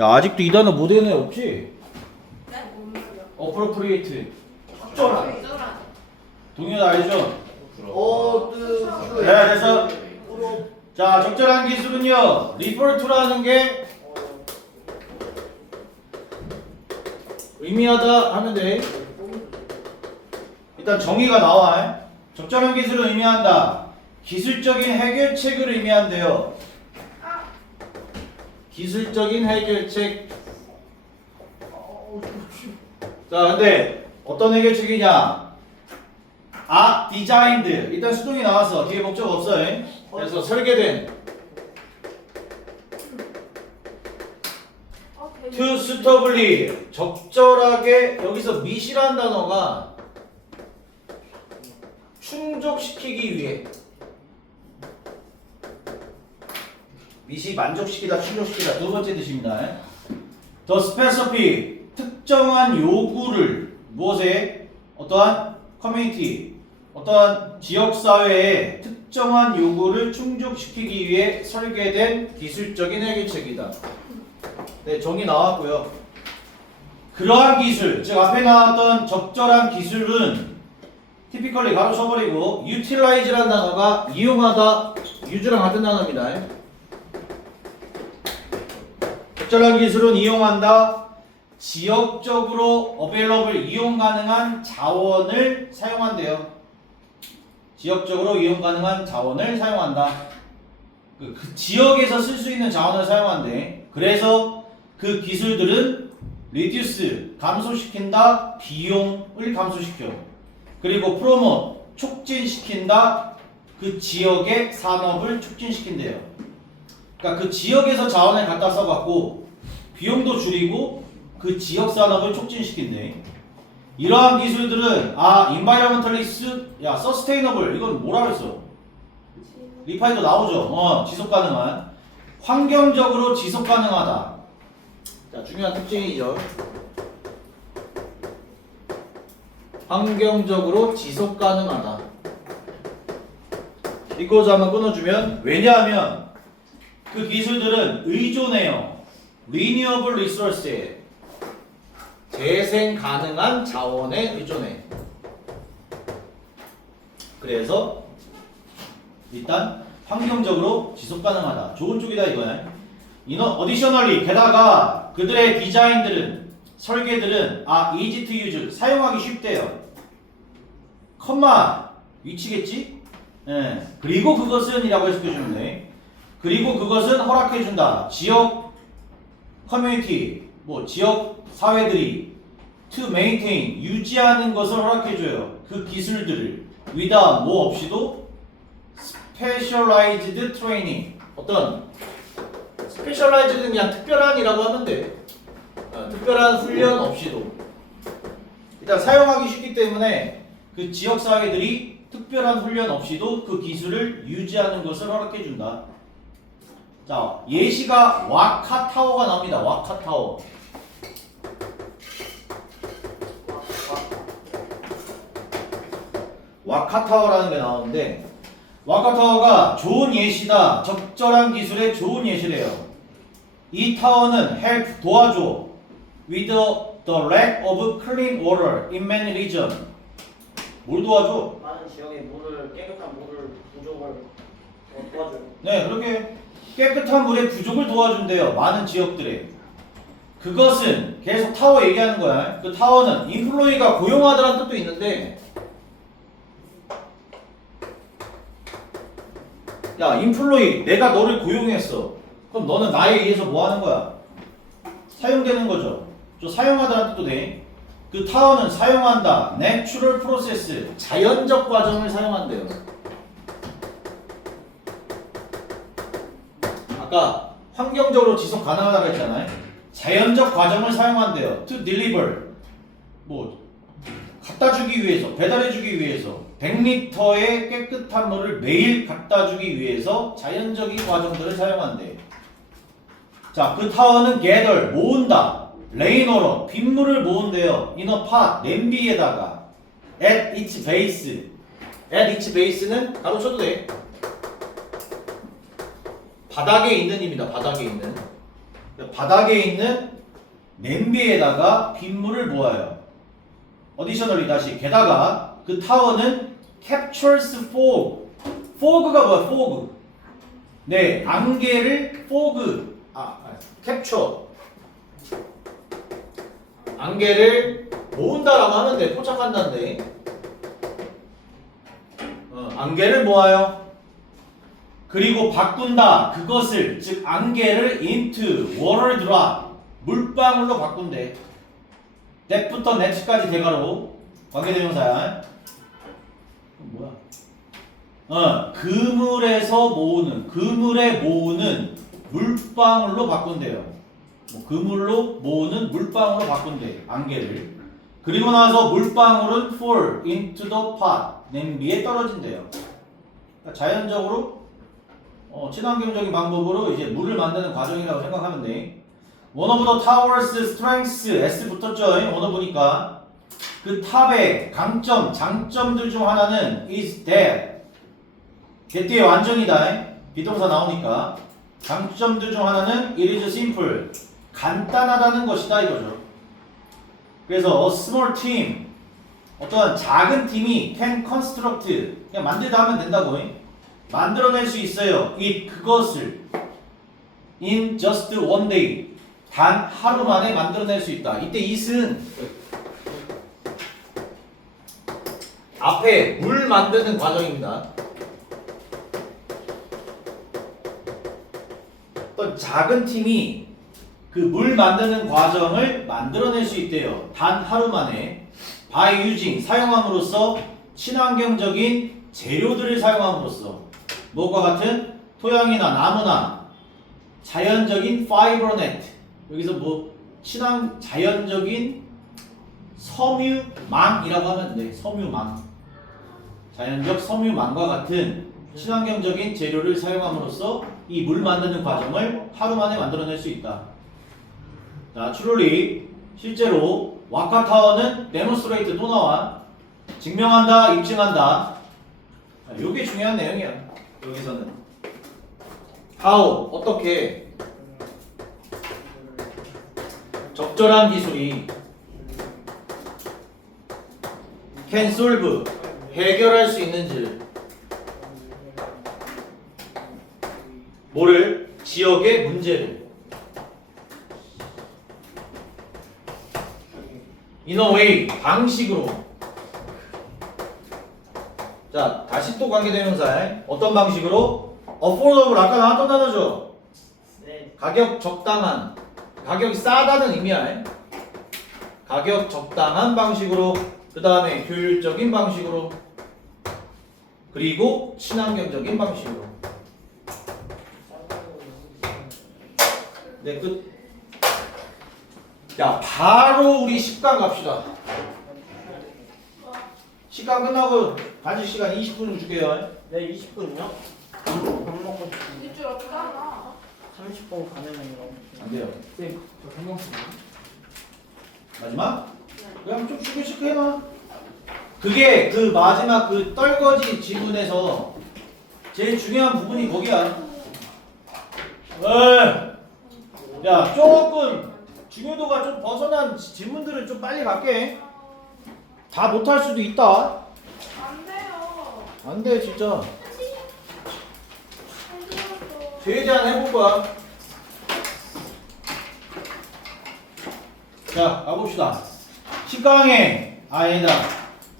야 아직도 이 단어 못 외우는 애 없지? 네? appropriate 적절한 적절한. 동의어 알죠? 어, 뜨. 네 그래서 자 적절한 기술은요 to라는 게 의미하다 돼 일단 정의가 나와 적절한 기술은 의미한다 기술적인 해결책을 의미한대요 기술적인 해결책. 자 근데 어떤 해결책이냐? 아 디자인드 일단 수동이 나왔어 뒤에 목적 없어 잉? 그래서 설계된 to suitably 적절하게 여기서 meet이라는 단어가 충족시키기 위해 meet이 만족시키다 충족시키다 두 번째 뜻입니다 the specific 특정한 요구를 무엇에 어떠한 커뮤니티 어떠한 지역 사회의 특정한 요구를 충족시키기 위해 설계된 기술적인 해결책이다 네, 정의 나왔고요. 그러한 기술, 즉 앞에 나왔던 적절한 기술은 티피컬리 가로 쳐버리고 utilize라는 단어가 이용하다, use랑 같은 단어입니다. 적절한 기술은 이용한다, 지역적으로 available 이용 가능한 자원을 사용한대요. 지역적으로 이용 가능한 자원을 사용한다. 그, 그 지역에서 쓸 수 있는 자원을 사용한대. 그래서 그 기술들은 reduce 감소시킨다 비용을 감소시켜 그리고 promote 촉진시킨다 그 지역의 산업을 촉진시킨대요 그러니까 그 지역에서 자원을 갖다 써갖고 비용도 줄이고 그 지역 산업을 촉진시킨대. 이러한 기술들은 아 environmentalist 야 sustainable 이건 뭐라 그랬어? 리파이도 나오죠. 어 지속 가능한. 환경적으로 지속 가능하다. 자, 중요한 특징이죠. 환경적으로 지속 가능하다. 한번 끊어주면. 왜냐하면 그 기술들은 의존해요. Renewable resource에 재생 가능한 자원에 의존해. 그래서 일단 환경적으로 지속 가능하다. 좋은 쪽이다 이거야. 이너 어디셔널리 게다가 그들의 디자인들은 설계들은 아 to use 사용하기 쉽대요. 컴마 위치겠지? 예. 그리고 그것은이라고 해석해 주면 돼. 그리고 그것은 허락해 준다. 지역 커뮤니티 뭐 지역 사회들이 to maintain 유지하는 것을 허락해 줘요. 그 기술들을 without 뭐 없이도 specialized training 어떤 스페셜라이즈는 그냥 특별한이라고 하면 돼. 어, 특별한 훈련 없이도 일단 사용하기 쉽기 때문에 그 지역 사회들이 특별한 훈련 없이도 그 기술을 유지하는 것을 허락해 준다. 자 예시가 와카타워가 나옵니다. 와카타워. 와카타워라는 게 나오는데 와카타워가 좋은 예시다. 적절한 기술의 좋은 예시래요. 이 타워는 help 도와줘 with the lack of clean water in many region. 뭘 도와줘? 많은 지역에 물을 깨끗한 물을 부족을 어, 도와줘요. 네, 그렇게 깨끗한 물의 부족을 도와준대요. 많은 지역들에. 그것은 계속 타워 얘기하는 거야. 그 타워는 인플로이가 고용하다라는 뜻도 있는데 야, 인플로이 내가 너를 고용했어. 그럼 너는 나에 의해서 뭐 하는 거야? 사용되는 거죠. 저 사용하다라는 뜻도 돼. 그 타워는 사용한다. 내추럴 프로세스. 자연적 과정을 사용한대요. 아까 환경적으로 지속 가능하다고 했잖아요. 자연적 과정을 사용한대요. To deliver. 뭐 갖다 주기 위해서, 배달해 주기 위해서 100리터의 깨끗한 물을 매일 갖다 주기 위해서 자연적인 과정들을 사용한대. 자, 그 타워는 gather 모은다. 레인오러 빗물을 모은대요. 이너 팟 냄비에다가 at its base. at its base는 가로쳐도 돼. 바닥에 있는 입니다. 바닥에 있는. 바닥에 있는 냄비에다가 빗물을 모아요. 어디셔널리 다시 게다가 그 타워는 captures fog. fog가 뭐야? fog. 네, 안개를 fog. 아, 아, capture. 안개를 모은다라고 하는데 포착한다는데. 어, 안개를 모아요. 그리고 바꾼다. 그것을 즉 안개를 into water drop 물방울로 바꾼대. that부터 net까지 대가로 관계대명사야. 그럼 뭐야? 어, 그물에서 모으는 그물에 모으는 물방울로 바꾼대요. 뭐 그물로 모으는 물방울로 바꾼대 안개를. 그리고 나서 물방울은 fall into the pot 냄비에 떨어진대요. 그러니까 자연적으로 어, 친환경적인 방법으로 이제 물을 만드는 과정이라고 생각하면 돼. One of the tower's strengths S 붙었죠? 원어 보니까 그 탑의 강점, 장점들 중 하나는 is that 개띠의 완전이다. 비동사 나오니까 장점들 중 하나는 it is simple 간단하다는 것이다 이거죠. 그래서 a small team 어떤 작은 팀이 can construct 그냥 만들다 하면 된다고 해. 만들어낼 수 있어요. 이 그것을 in just one day 단 하루 만에 만들어낼 수 있다. 이때 it은 앞에 물 만드는 과정입니다. 어떤 작은 팀이 그 물 만드는 과정을 만들어낼 수 있대요. 단 하루 만에 by using 사용함으로써 친환경적인 재료들을 사용함으로써 뭐가 같은 토양이나 나무나 자연적인 파이브로넷 여기서 뭐 친환 자연적인 섬유망이라고 하면 돼 섬유망 자연적 섬유망과 같은 친환경적인 재료를 사용함으로써 이 물 만드는 과정을 하루 만에 만들어낼 수 있다. 자, 추롤리 실제로 와카타워는 데모스트레이트 또 나와 증명한다, 입증한다. 자, 요게 중요한 내용이야. 여기서는. how 어떻게? 적절한 기술이. Can solve 해결할 수 있는지. 뭐를? 지역의 문제를. In a way 방식으로 자 다시 또 관계대명사 어떤 방식으로 affordable 아까 나왔던 단어죠 네. 가격 적당한 가격이 싸다는 의미야 가격 적당한 방식으로 그 다음에 효율적인 방식으로 그리고 친환경적인 방식으로 네 끝. 야 바로 우리 식강 갑시다. 식강 끝나고 간식 시간 20분 줄게요. 네 20분요? 밥 먹고 싶은데 일줄 없잖아. 30분 가능해요. 안 돼요. 쌤, 저 건강식 마지막? 그냥 좀 쉽게 쉽게 해놔. 그게 그 마지막 그 떨거지 지문에서 제일 중요한 부분이 거기야. 에이. 야 조금 중요도가 좀 벗어난 지- 지문들은 좀 빨리 갈게. 다 못할 수도 있다. 안 돼요. 안 돼 진짜. 힘들어서. 최대한 해볼 거야. 자, 가봅시다. 10강에, 아니다.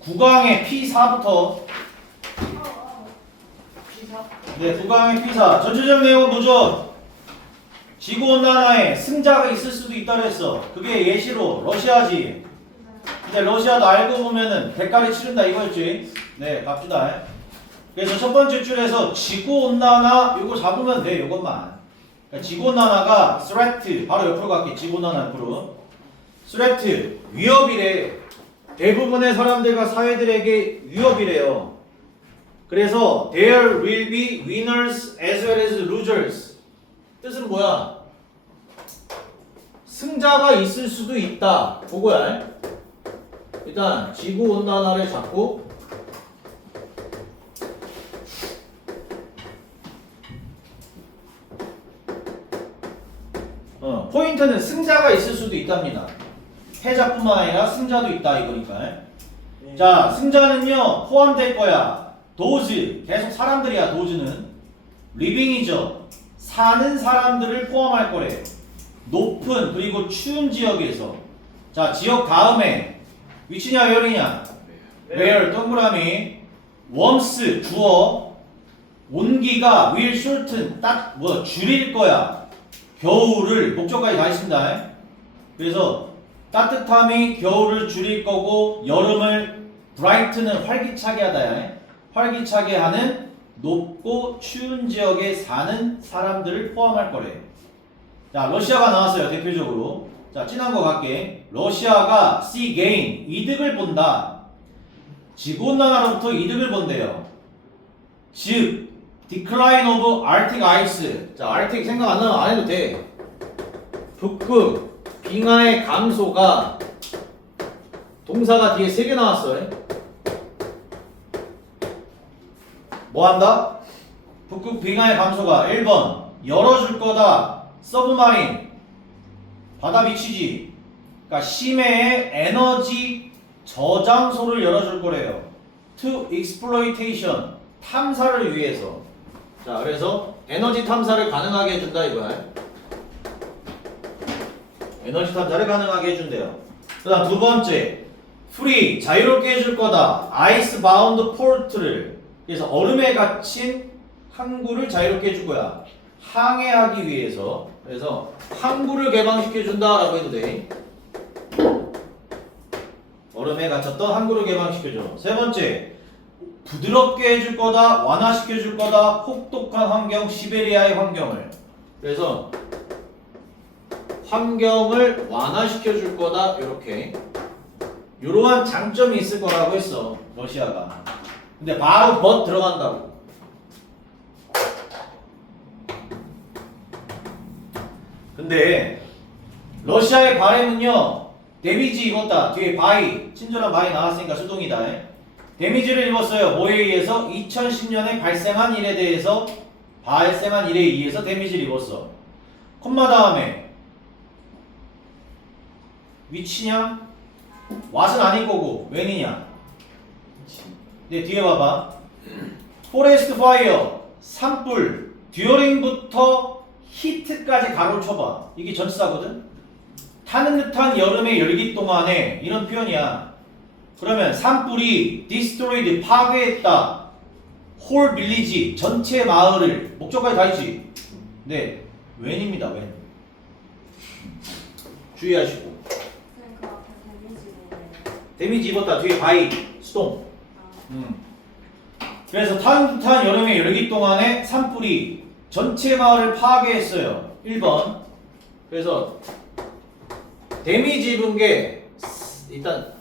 9강에 P4부터. 피사? 네, 9강에 P4. 전체적 내용은 뭐죠? 지구온난화에 승자가 있을 수도 있다 그랬어. 그게 예시로 러시아지. 근데 러시아도 알고 보면은 대가리 치른다 이거였지. 네, 갑시다. 그래서 첫 번째 줄에서 지구온난화 요거 잡으면 돼, 요것만. 그러니까 지구온난화가 threat, 바로 옆으로 갈게, 지구온난화 옆으로. threat, 위협이래. 대부분의 사람들과 사회들에게 위협이래요. 그래서 there will be winners as well as losers. 뜻은 뭐야? 승자가 있을 수도 있다. 그거야. 일단 지구 온난화를 잡고 어, 포인트는 승자가 있을 수도 있답니다. 패자뿐만 아니라 승자도 있다 이거니까. 네. 자, 승자는요 포함될 거야. 도즈 계속 사람들이야. 도즈는 리빙이죠. 사는 사람들을 포함할 거래. 높은 그리고 추운 지역에서 자 지역 다음에 위치냐 열이냐? Where 동그라미 웜스 주어 온기가 will shorten 딱 뭐 줄일 거야. 겨울을 목적까지 가 있습니다. 그래서 따뜻함이 겨울을 줄일 거고 여름을 bright는 활기차게 하다. 활기차게 하는 높고 추운 지역에 사는 사람들을 포함할 거래. 자 러시아가 나왔어요 대표적으로 자 진한 거 갈게 러시아가 see gain 이득을 본다 지구 온난화로부터 이득을 본대요. 즉, decline of Arctic ice. 자, Arctic 생각 안 안 해도 돼. 북극 빙하의 감소가 동사가 뒤에 세 개 나왔어요. 뭐 한다? 북극 빙하의 감소가 1번 열어줄 거다. 서브마린 바다 미치지. 그러니까 심해의 에너지 저장소를 열어줄 거래요. To exploitation 탐사를 위해서. 자, 그래서 에너지 탐사를 가능하게 해준다 이거야. 에너지 탐사를 가능하게 해준대요. 그다음 두 번째, free 자유롭게 해줄 거다. ice bound port를 그래서 얼음에 갇힌 항구를 자유롭게 해줄 거야. 항해하기 위해서. 그래서 항구를 개방시켜 준다라고 해도 돼. 얼음에 갇혔던 항구를 개방시켜줘. 세 번째, 부드럽게 해줄 거다, 완화시켜줄 거다, 혹독한 환경, 시베리아의 환경을. 그래서 환경을 완화시켜줄 거다, 이렇게. 이러한 장점이 있을 거라고 했어, 러시아가. 근데 바로 벗 들어간다고. 근데 러시아의 바램은요 데미지 입었다. 뒤에 바이 친절한 바이 나왔으니까 수동이다. 데미지를 입었어요. 뭐에 의해서? 2010년에 발생한 일에 대해서 발생한 일에 의해서 데미지를 입었어. 콤마 다음에. 위치냐? 왓은 아닐 거고 웬이냐? 네 뒤에 봐봐. 포레스트 파이어 산불. 듀어링부터 히트까지 가로를 쳐봐. 이게 전치사거든? 타는 듯한 여름의 열기 동안에 이런 표현이야. 그러면 산불이 destroyed 파괴했다. 홀 빌리지 전체 마을을. 목적까지 다 있지? 네. 웬입니다 웬 주의하시고. 앞에. 데미지 입었다 뒤에 바이 수동 음. 그래서 타는 듯한 여름의 열기 동안에 산불이 전체 마을을 파괴했어요. 1번. 그래서 데미지 입은 게 일단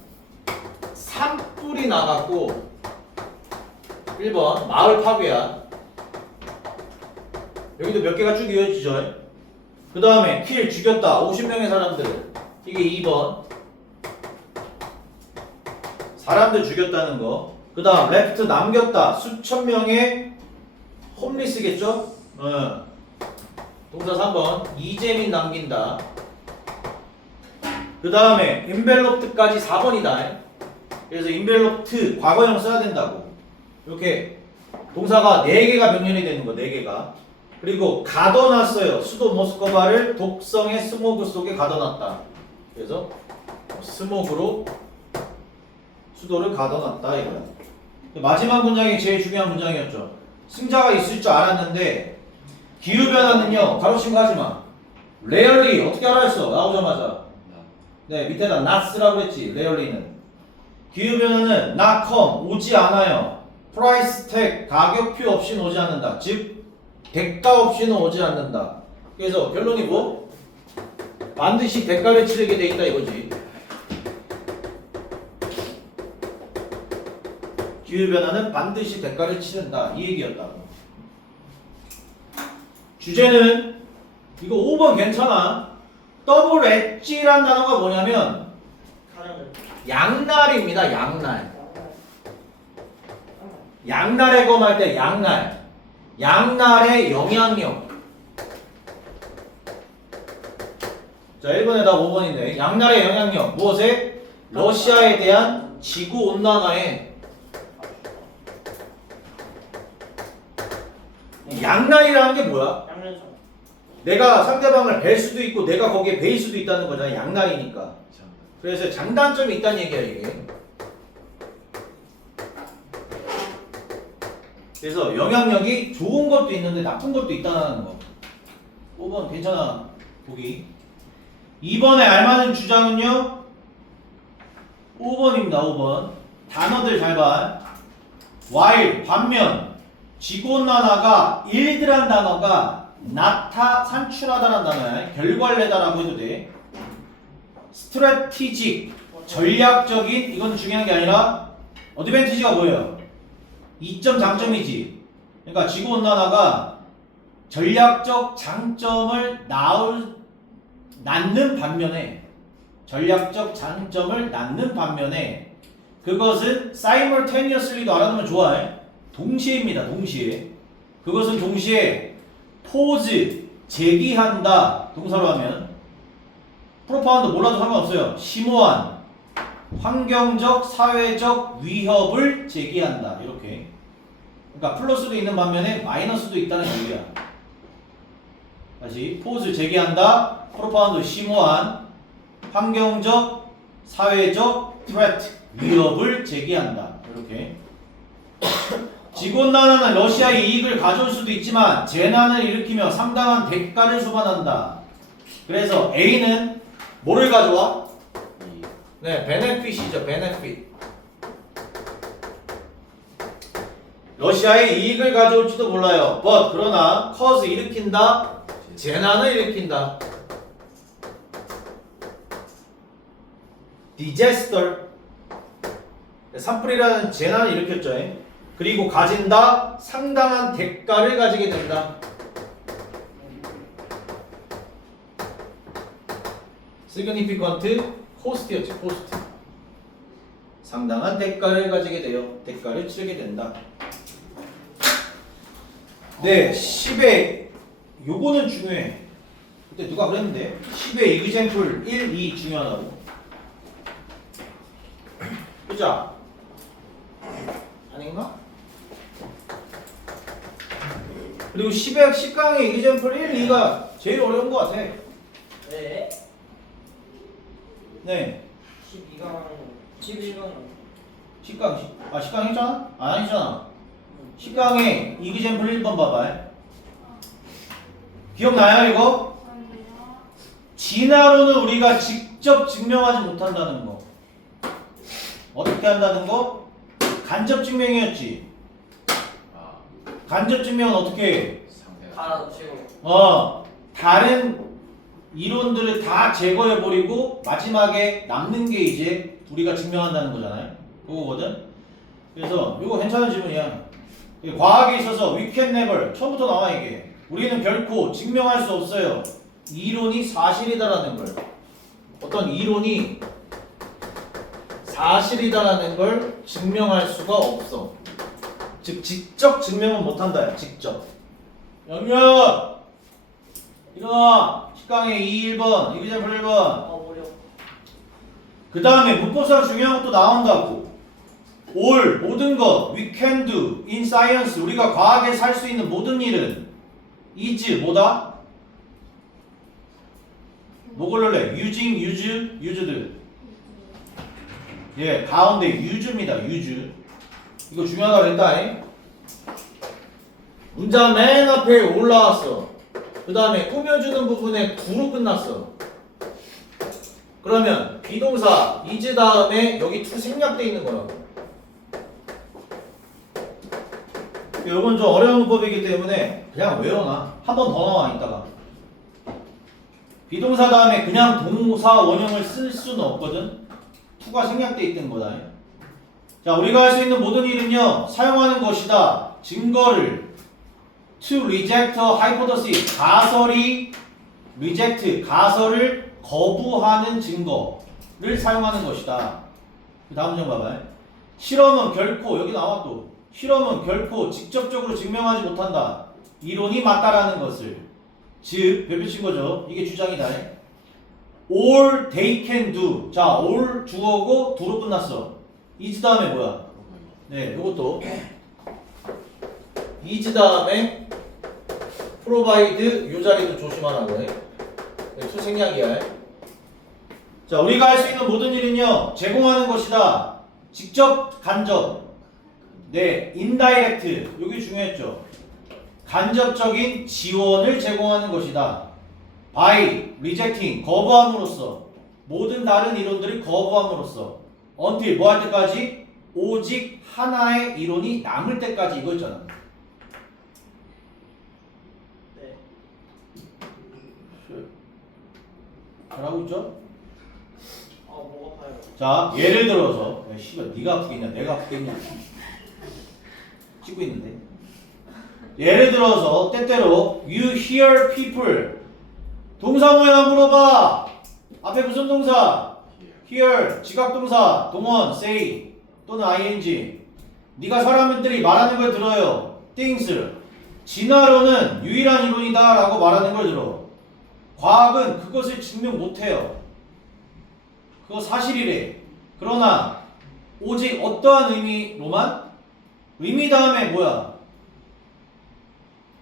산불이 나갔고 1번 마을 파괴야. 여기도 몇 개가 쭉 이어지죠. 그 다음에 킬 죽였다. 50명의 사람들을. 이게 2번. 사람들 죽였다는 거. 그 다음 레프트 남겼다. 수천 명의 홈리스겠죠? 어. 동사 3번 이재민 남긴다. 그 다음에 인벨롭트까지 4번이다. 그래서 인벨롭트 과거형 써야 된다고. 이렇게 동사가 4개가 병렬이 되는 거 4개가. 그리고 가둬놨어요. 수도 모스크바를 독성의 스모그 속에 가둬놨다. 그래서 스모그로 수도를 가둬놨다 이거야. 마지막 문장이 제일 중요한 문장이었죠. 승자가 있을 줄 알았는데 기후 변화는요 가로친 거 하지 마. 레얼리 어떻게 알았어? 나오자마자. 네 밑에다 not라고 했지. 레얼리는 기후 변화는 not come 오지 않아요. price tag 가격표 없이는 오지 않는다. 즉 대가 없이는 오지 않는다. 그래서 결론이 뭐? 반드시 대가를 치르게 돼 있다 이거지. 기후 변화는 반드시 대가를 치른다 이 얘기였다고. 주제는 이거 5번 괜찮아. 더블 엣지란 단어가 뭐냐면 양날입니다. 양날. 양날의 검할 때 양날. 양날의 영향력. 자 1번에다 5번인데 양날의 영향력 무엇에? 러시아에 대한 지구 온난화에 양날이라는 게 뭐야? 양면성. 내가 상대방을 뵐 수도 있고 내가 거기에 베일 수도 있다는 거잖아 양날이니까. 그래서 장단점이 있다는 얘기야 이게. 그래서 영향력이 좋은 것도 있는데 나쁜 것도 있다는 거. 5번 괜찮아 보기. 2번에 알맞은 주장은요? 5번입니다 5번. 단어들 잘 봐. while 반면 지구온난화가 일드란 단어가 나타 산출하다라는 단어야. 결과례다라고 해도 돼. 스트래티직 전략적인 이건 중요한 게 아니라 어드밴티지가 뭐예요? 이점 장점이지. 그러니까 지구온난화가 전략적 장점을 낳을 낳는 반면에 전략적 장점을 낳는 반면에 그것은 simultaneously도 알아두면 좋아해 동시에입니다 동시에. 그것은 동시에 포즈 제기한다. 동사로 하면 프로파운드 몰라도 상관없어요. 심오한 환경적 사회적 위협을 제기한다. 이렇게. 그러니까 플러스도 있는 반면에 마이너스도 있다는 얘기야. 다시 포즈 제기한다. 프로파운드 심오한 환경적 사회적 threat 위협을 제기한다. 이렇게 지구온난화는 러시아의 이익을 가져올 수도 있지만 재난을 일으키며 상당한 대가를 수반한다 그래서 A는 뭐를 가져와? 네, 베네핏이죠, 베네핏. 러시아의 이익을 가져올지도 몰라요. but 그러나 cause 일으킨다, 재난을 일으킨다. disaster 산불이라는 재난을 일으켰죠. 그리고 가진다 상당한 대가를 가지게 된다. significant 코스트였지 코스트 상당한 대가를 가지게 돼요. 대가를 치르게 된다. 네 10의 요거는 중요해. 그때 누가 그랬는데? 10의 example 1, 2 중요하다고. 그죠? 아닌가? 그리고 10의 10강의 example 1, 2가 제일 어려운 것 같아. 네. 네 12강 11강. 10강, 아 10강 했잖아? 안 했잖아. 10강에 이기잼플 1번 봐봐 기억나요 이거? 진화로는 우리가 직접 증명하지 못한다는 거. 어떻게 한다는 거? 간접 증명이었지 간접 증명은 어떻게 해? 다 지금 어 다른 이론들을 다 제거해 버리고 마지막에 남는 게 이제 우리가 증명한다는 거잖아요. 그거거든? 그래서 이거 괜찮은 질문이야. 이 과학에 있어서 we can never 처음부터 나와 이게. 우리는 결코 증명할 수 없어요. 이론이 사실이다라는 걸. 어떤 이론이 사실이다라는 걸 증명할 수가 없어 즉 직접 증명은 못한다. 직접. 영현 일어나! 10강에 2, 1번 이기잼플 1번. 어 어려. 그 다음에 문법상 중요한 것도 나온다고. all 모든 것 we can do in science 우리가 과학에 살 수 있는 모든 일은 is 뭐다? 뭐 걸럴래? using, use, used 예 가운데 use입니다. use 이거 중요하다 그랬다 잉? 문장 맨 앞에 올라왔어 그 다음에 꾸며주는 부분에 do로 끝났어 그러면 비동사 is 다음에 여기 to 생략돼 있는 거라고. 이건 좀 어려운 문법이기 때문에 그냥 외워놔. 한 번 더 나와 이따가. 비동사 다음에 그냥 동사 원형을 쓸 수는 없거든. to가 생략돼 있는 거다. 자, 우리가 할 수 있는 모든 일은요 사용하는 것이다. 증거를 to reject a hypothesis 가설이 reject 가설을 거부하는 증거를 사용하는 것이다. 그 다음 점 봐봐요. 실험은 결코 여기 나와 또 실험은 결코 직접적으로 증명하지 못한다. 이론이 맞다라는 것을 즉 별표친 거죠. 이게 주장이다. all they can do. 자, all 주어고 do로 끝났어. Is 다음에 뭐야? 네, 요것도 is 다음에 provide 요 자리도 조심하라고 해. 네, 투생략이야. 자, 우리가 할 수 있는 모든 일은요, 제공하는 것이다. 직접, 간접. 네, indirect. 여기 중요했죠. 간접적인 지원을 제공하는 것이다. by rejecting 거부함으로써 모든 다른 이론들을 거부함으로써 until 뭐할 때까지 오직 하나의 이론이 남을 때까지 이거였잖아. 네. 잘하고 있죠? 아, 목 아파요. 자, 예를 들어서 야, 씨발 네가 아프겠냐, 내가 아프겠냐 찍고 있는데. 예를 들어서 때때로 you hear people 동사 모양 물어봐. 앞에 무슨 동사? Hear 지각동사 동원 say 또는 ing. 네가 사람들이 말하는 걸 들어요. things 진화론은 유일한 이론이다 라고 말하는 걸 들어. 과학은 그것을 증명 못해요. 그거 사실이래. 그러나 오직 어떠한 의미로만 의미 다음에 뭐야?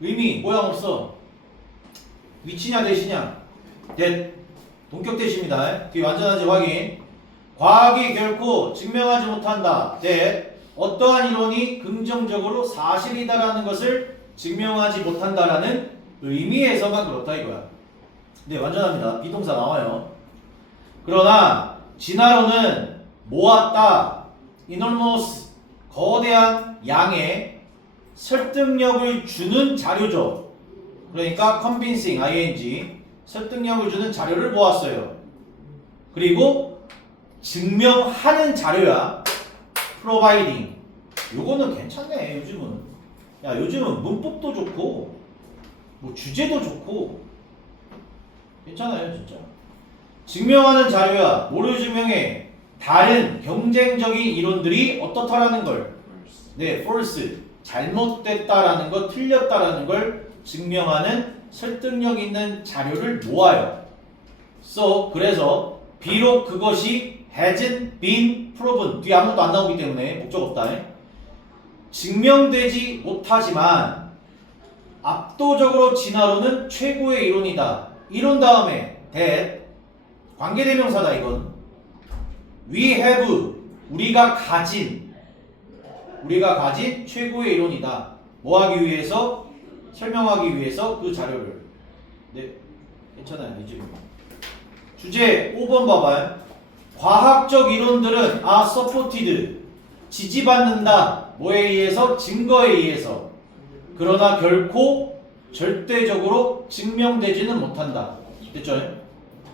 의미 모양 없어. 위치냐 대시냐? 대 동격 대시입니다. 뒤에 완전한지 확인. 과학이 결코 증명하지 못한다. 대 어떠한 이론이 긍정적으로 사실이다라는 것을 증명하지 못한다라는 의미에서만 그렇다 이거야. 네, 완전합니다. 비동사 나와요. 그러나 진화론은 모았다, enormous 거대한 양의 설득력을 주는 자료죠. 그러니까 convincing ing 설득력을 주는 자료를 모았어요. 그리고 증명하는 자료야. Providing. 요거는 괜찮네 요즘은. 야 요즘은 문법도 좋고 뭐 주제도 좋고. 괜찮아요 진짜. 증명하는 자료야. 뭐를 증명해 다른 경쟁적인 이론들이 어떻다라는 걸. 네, false. 잘못됐다라는 것, 틀렸다라는 걸 증명하는 설득력 있는 자료를 모아요. So 그래서 비록 그것이 hasn't been proven 뒤에 아무것도 안 나오기 때문에 목적 없다. 증명되지 못하지만 압도적으로 진화론은 최고의 이론이다. 이론 다음에 that 관계대명사다 이건. We have 우리가 가진 우리가 가진 최고의 이론이다. 뭐 하기 위해서? 설명하기 위해서 그 자료를. 네, 괜찮아요. 이제 주제 5번 봐봐요. 과학적 이론들은 are supported. 지지받는다. 뭐에 의해서? 증거에 의해서. 그러나 결코 절대적으로 증명되지는 못한다. 됐죠?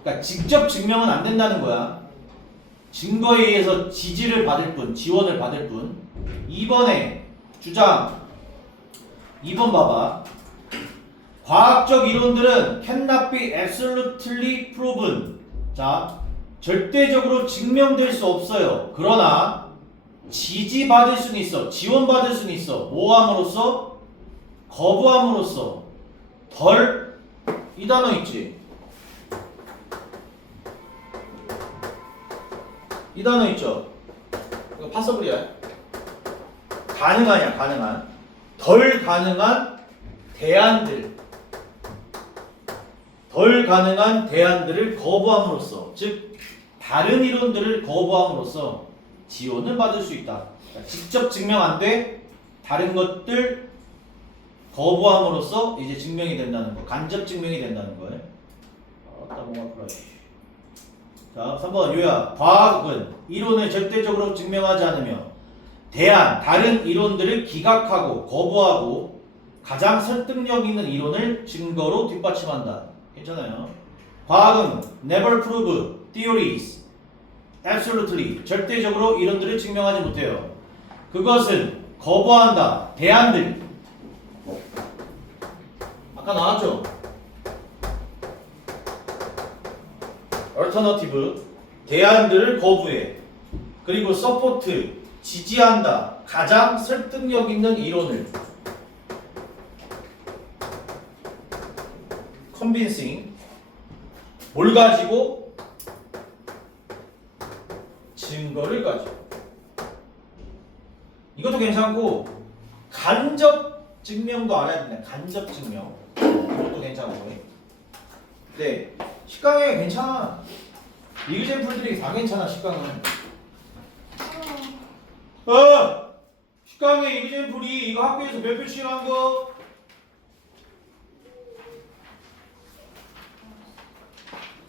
그러니까 직접 증명은 안 된다는 거야. 증거에 의해서 지지를 받을 뿐, 지원을 받을 뿐. 2번에 주장 2번 봐봐. 과학적 이론들은 cannot be absolutely proven. 자, 절대적으로 증명될 수 없어요. 그러나 지지받을 수는 있어. 지원받을 수는 있어. 모함으로써 거부함으로써 덜 이 단어 있지. 이 단어 있죠. 이거 파서블이야. 가능하냐 가능한 덜 가능한 대안들 덜 가능한 대안들을 거부함으로써 즉 다른 이론들을 거부함으로써 지원을 받을 수 있다. 그러니까 직접 증명 안 돼. 다른 것들 거부함으로써 이제 증명이 된다는 거. 간접 증명이 된다는 거예요. 그래. 자, 3번 요야. 과학은 이론을 절대적으로 증명하지 않으며 대안, 다른 이론들을 기각하고 거부하고 가장 설득력 있는 이론을 증거로 뒷받침한다. 괜찮아요. 과학은 never prove theories absolutely 절대적으로 이론들을 증명하지 못해요. 그것은 거부한다. 대안들. 아까 나왔죠? alternative 대안들을 거부해. 그리고 support 지지한다. 가장 설득력 있는 이론을 convincing 뭘 가지고 증거를 가지고 이것도 괜찮고 간접 증명도 알아야 된다. 간접 증명 이것도 괜찮고. 네, 식강에 괜찮아. 이그젠플들이 다 괜찮아 식강은. 어, 식강의 이그젠플이 이거 학교에서 몇 표씩 한 거?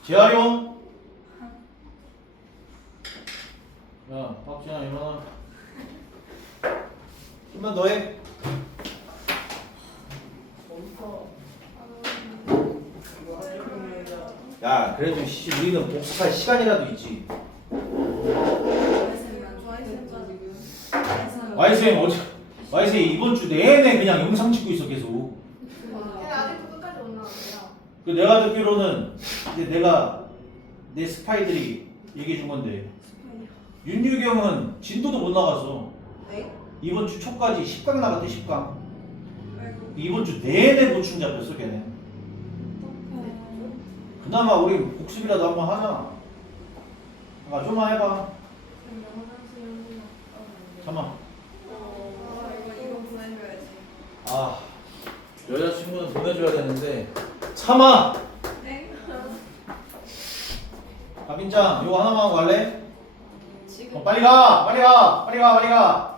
재활용. 야, 박진아 일어나. 좀만 더 해. 야, 그래도 씨, 우리는 복습할 시간이라도 있지. YSM 어제 YSM 이번 주 내내 그냥 영상 찍고 있어 계속. 아직도 끝까지 못 나왔어요. 그 내가 듣기로는 이제 내가 내 스파이들이 얘기해 준 건데 윤유경은 진도도 못 나갔어. 네? 이번 주 초까지 10강 나갔대 10강. 아이고. 이번 주 내내 보충 잡혔어 걔네. 그나마 우리 복습이라도 한번 하자. 아 좀만 해봐. 잠만. 이거 보내줘야지. 아 여자친구는 보내줘야 되는데 참아. 네? 박빈장 이거 하나만 하고 갈래? 지금 어, 빨리 가 빨리 가 빨리 가 빨리 가